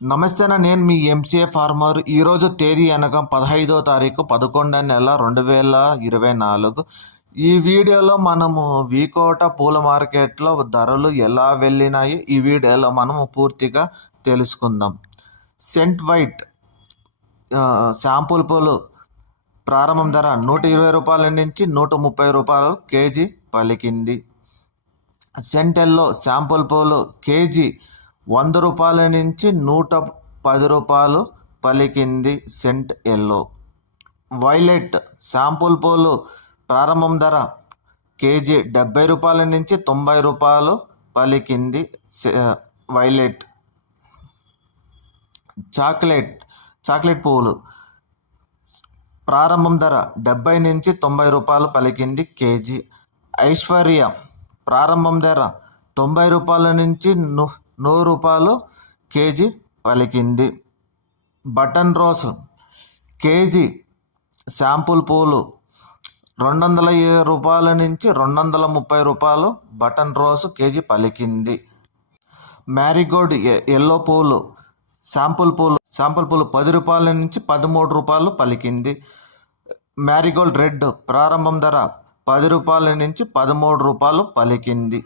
నమస్తే నేను మీ MCA farmer. ఈరోజు తేదీ అనగా 15వ తారీఖు 11వ నెల 2024. ఈ వీడియోలో మనము వీకోట పూల మార్కెట్లో ధరలు ఎలా వెళ్ళినాయి ఈ వీడియోలో మనము పూర్తిగా తెలుసుకుందాం. సెంట్ వైట్ శాంపుల్ పూలు ప్రారంభం ధర 120 రూపాయల నుంచి 130 రూపాయలు కేజీ పలికింది. సెంట్ ఎల్లో శాంపుల్ పూలు కేజీ 100 రూపాయల నుంచి 110 రూపాయలు పలికింది. Cent yellow. వైలెట్ శాంపుల్ పూలు ప్రారంభం ధర కేజీ 70 రూపాయల నుంచి 90 రూపాయలు పలికింది. వైలెట్. చాక్లెట్ పువ్వులు ప్రారంభం ధర 70 నుంచి 90 రూపాయలు పలికింది కేజీ. ఐశ్వర్య ప్రారంభం ధర 90 రూపాయల నుంచి 100 రూపాయలు కేజీ పలికింది. బటన్ రోస్ కేజీ శాంపుల్ పూలు 220 రూపాయల నుంచి 230 రూపాయలు బటన్ రోస్ కేజీ పలికింది. మ్యారీగోల్డ్ ఎల్లో పూలు శాంపుల్ పూలు 10 రూపాయల నుంచి 13 రూపాయలు పలికింది. మ్యారీగోల్డ్ రెడ్ ప్రారంభం ధర 10 రూపాయల నుంచి 13 రూపాయలు పలికింది.